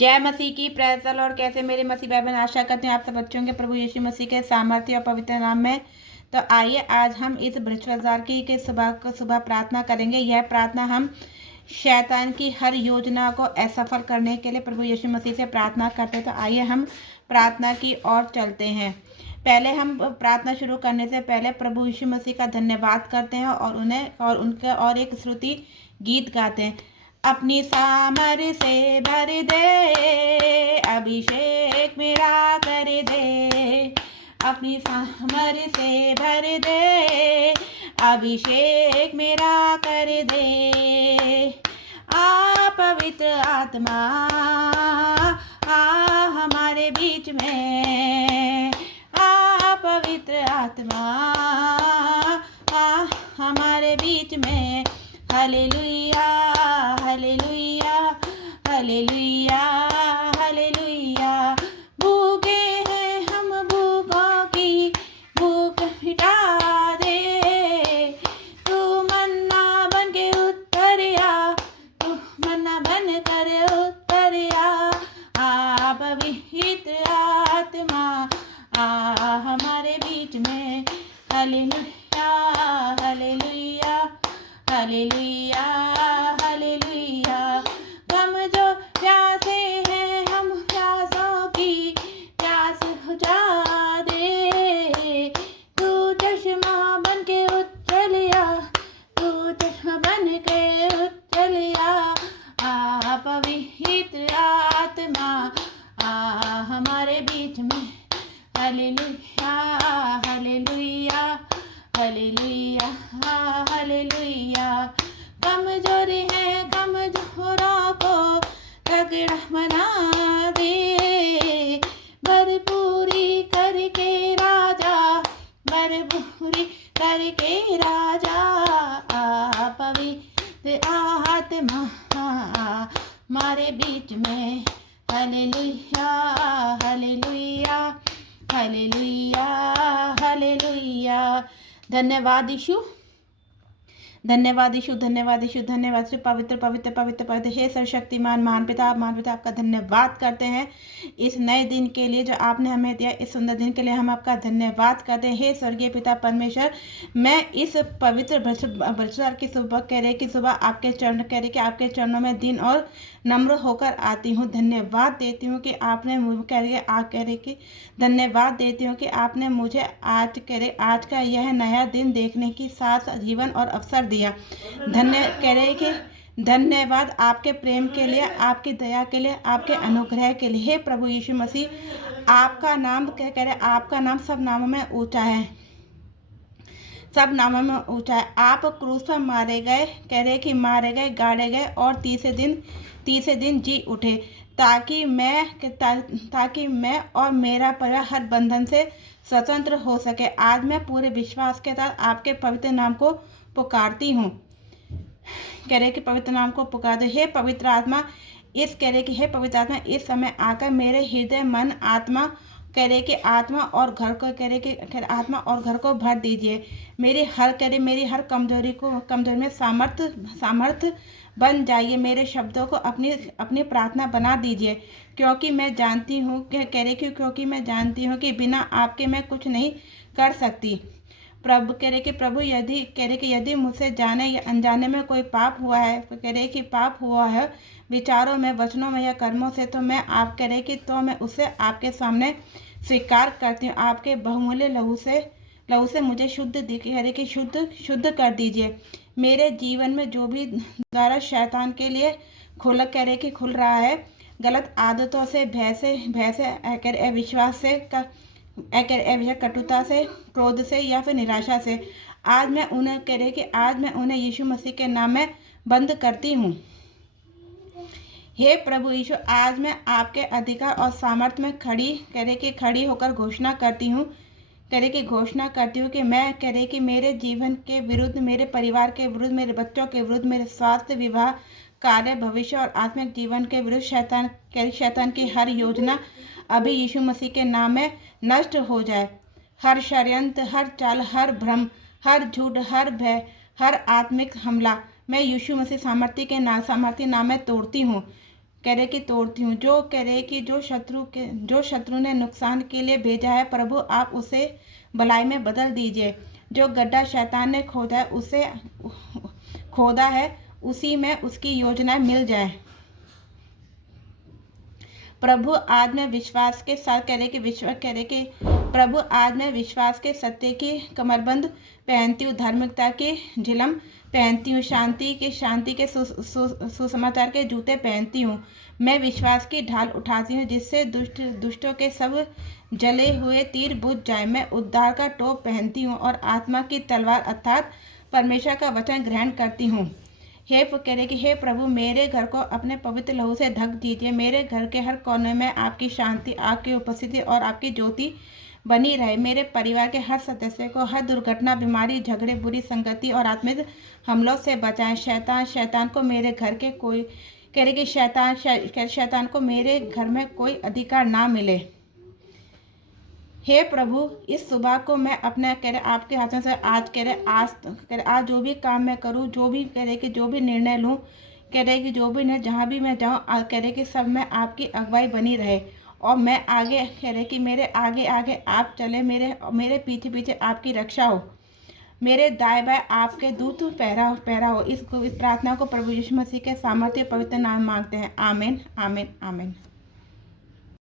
जय मसीह की प्रैज़ और कैसे मेरे मसीह भाई बहन, आशा करते हैं आप सब बच्चों के प्रभु यीशु मसीह के सामर्थ्य और पवित्र नाम में। तो आइए आज हम इस बृहस्पतिवार की सुबह प्रार्थना करेंगे। यह प्रार्थना हम शैतान की हर योजना को असफल करने के लिए प्रभु यीशु मसीह से प्रार्थना करते हैं। तो आइए हम प्रार्थना की ओर चलते हैं। पहले हम प्रार्थना शुरू करने से पहले प्रभु यीशु मसीह का धन्यवाद करते हैं और उनका एक स्तुति गीत गाते हैं। अपनी सामर्थ से भर दे, अभिषेक मेरा कर दे। अपनी सामर्थ से भर दे, अभिषेक मेरा कर दे। आ पवित्र आत्मा आ हमारे बीच में, आ पवित्र आत्मा आ हमारे बीच में। Hallelujah hallelujah hallelujah hallelujah. भूखे हैं हम, भूखों की भूख मिटा दे। तू मन्ना बन के उतर आ, तू मन्ना बन कर उतर आ पवित्र आत्मा आ हमारे बीच में। Hallelujah hallelujah hallelujah hallelujah. हम जो प्यासे हैं, हम प्यासों की प्यास बुझा दे। तू चश्मा बन के उतर आ, तू चश्मा बन के उतर आ पवित्र आत्मा आ हमारे बीच में। Hallelujah hallelujah hallelujah hallelujah. कमजोरी है, कमजोरों को तगड़ा बना दे। भरपूरी करके राजा, भरपूरी करके राजा आ पवित्र आत्मा हमारे बीच में। Hallelujah hallelujah hallelujah hallelujah. धन्यवाद यीशु, धन्यवाद यीशु, धन्यवाद यीशु, धन्यवाद यीशु। पवित्र पवित्र पवित्र पवित्र हे सर्वशक्तिमान महान पिता आपका धन्यवाद करते हैं इस नए दिन के लिए जो आपने हमें दिया। इस सुंदर दिन के लिए हम आपका धन्यवाद करते हैं। हे स्वर्गीय पिता परमेश्वर, मैं इस पवित्र बृहस्पतिवार की सुबह आपके चरणों में दिन और नम्र होकर आती हूँ। धन्यवाद देती हूँ कि आपने धन्यवाद देती हूँ कि आपने मुझे आज का यह नया दिन देखने की साथ जीवन और अवसर दिया। धन्यवाद आपके प्रेम के लिए, आपकी दया के लिए, आपके अनुग्रह के लिए। हे प्रभु यीशु मसीह, आपका नाम सब नामों में ऊंचा है, सब नामों में ऊंचा है। आप क्रूस पर मारे गए, गाड़े गए और तीसरे दिन जी उठे ताकि मैं और मेरा परिवार हर बंधन से स्वतंत्र हो सके। आज मैं पूरे विश्वास के साथ आपके पवित्र नाम को पुकारती हूँ। कि पवित्र नाम को पुकार दे। हे पवित्र आत्मा इस समय आकर मेरे हृदय मन आत्मा आत्मा और घर को भर दीजिए। मेरी हर कमजोरी में सामर्थ बन जाइए। मेरे शब्दों को अपनी प्रार्थना बना दीजिए, क्योंकि मैं जानती हूँ कि बिना आपके मैं कुछ नहीं कर सकती। प्रभु यदि मुझसे जाने या अनजाने में कोई पाप हुआ है विचारों में, वचनों में या कर्मों से, तो मैं उसे आपके सामने स्वीकार करती हूँ। आपके बहुमूल्य लहू से मुझे शुद्ध कर दीजिए। मेरे जीवन में जो भी द्वारा शैतान के लिए खुल रहा है, गलत आदतों से, अविश्वास से, कटुता से, क्रोध से या फिर निराशा से, आज मैं उन्हें यीशु मसीह के नाम में बंद करती हूँ। हे प्रभु यीशु, आज मैं आपके अधिकार और सामर्थ्य में खड़ी होकर घोषणा करती हूँ कि मेरे जीवन के विरुद्ध, मेरे परिवार के विरुद्ध, मेरे बच्चों के विरुद्ध, मेरे स्वास्थ्य, विवाह, कार्य, भविष्य और आत्मिक जीवन के विरुद्ध शैतान की हर योजना अभी यीशु मसीह के नाम में नष्ट हो जाए। हर षड्यंत्र, हर चाल, हर भ्रम, हर झूठ, हर भय, हर आत्मिक हमला मैं यीशु मसीह सामर्थ्य नाम में तोड़ती हूँ। कह रहे कि तोड़ती हूँ। जो कह रहे कि जो शत्रु ने नुकसान के लिए भेजा है, प्रभु आप उसे भलाई में बदल दीजिए। जो गड्ढा शैतान ने खोदा है उसी में उसकी योजनाएं मिल जाए। प्रभु आज मैं विश्वास के साथ कह रहे कि प्रभु आज मैं विश्वास के सत्य की कमरबंद पहनती हूँ, धार्मिकता की झिलम पहनती हूँ, शांति के सुसमाचार के जूते पहनती हूँ। मैं विश्वास की ढाल उठाती हूँ जिससे दुष्टों के सब जले हुए तीर बुझ जाए। मैं उद्धार का टोप पहनती हूँ और आत्मा की तलवार अर्थात परमेश्वर का वचन ग्रहण करती हूँ। हे प्रभु मेरे घर को अपने पवित्र लहू से ढक दीजिए। मेरे घर के हर कोने में आपकी शांति, आपकी उपस्थिति और आपकी ज्योति बनी रहे। मेरे परिवार के हर सदस्य को हर दुर्घटना, बीमारी, झगड़े, बुरी संगति और आत्मिक हमलों से बचाएं। शैतान को मेरे घर के कोई कह रहे कि शैतान को मेरे घर में कोई अधिकार ना मिले। हे प्रभु इस सुबह को मैं अपने आपके हाथों से आज जो भी काम मैं करूं, जो भी जो भी निर्णय लूं, जो भी नहीं, जहां भी मैं जाऊं, कि सब में आपकी अगुवाई बनी रहे और मैं आगे कि मेरे आगे आगे आप चले, मेरे पीछे पीछे आपकी रक्षा हो, मेरे दाएं बाएं आपके दूत पहरा हो। इस प्रार्थना को प्रभु यीशु मसीह के सामर्थ्य पवित्र नाम मांगते हैं। आमीन, आमीन, आमीन।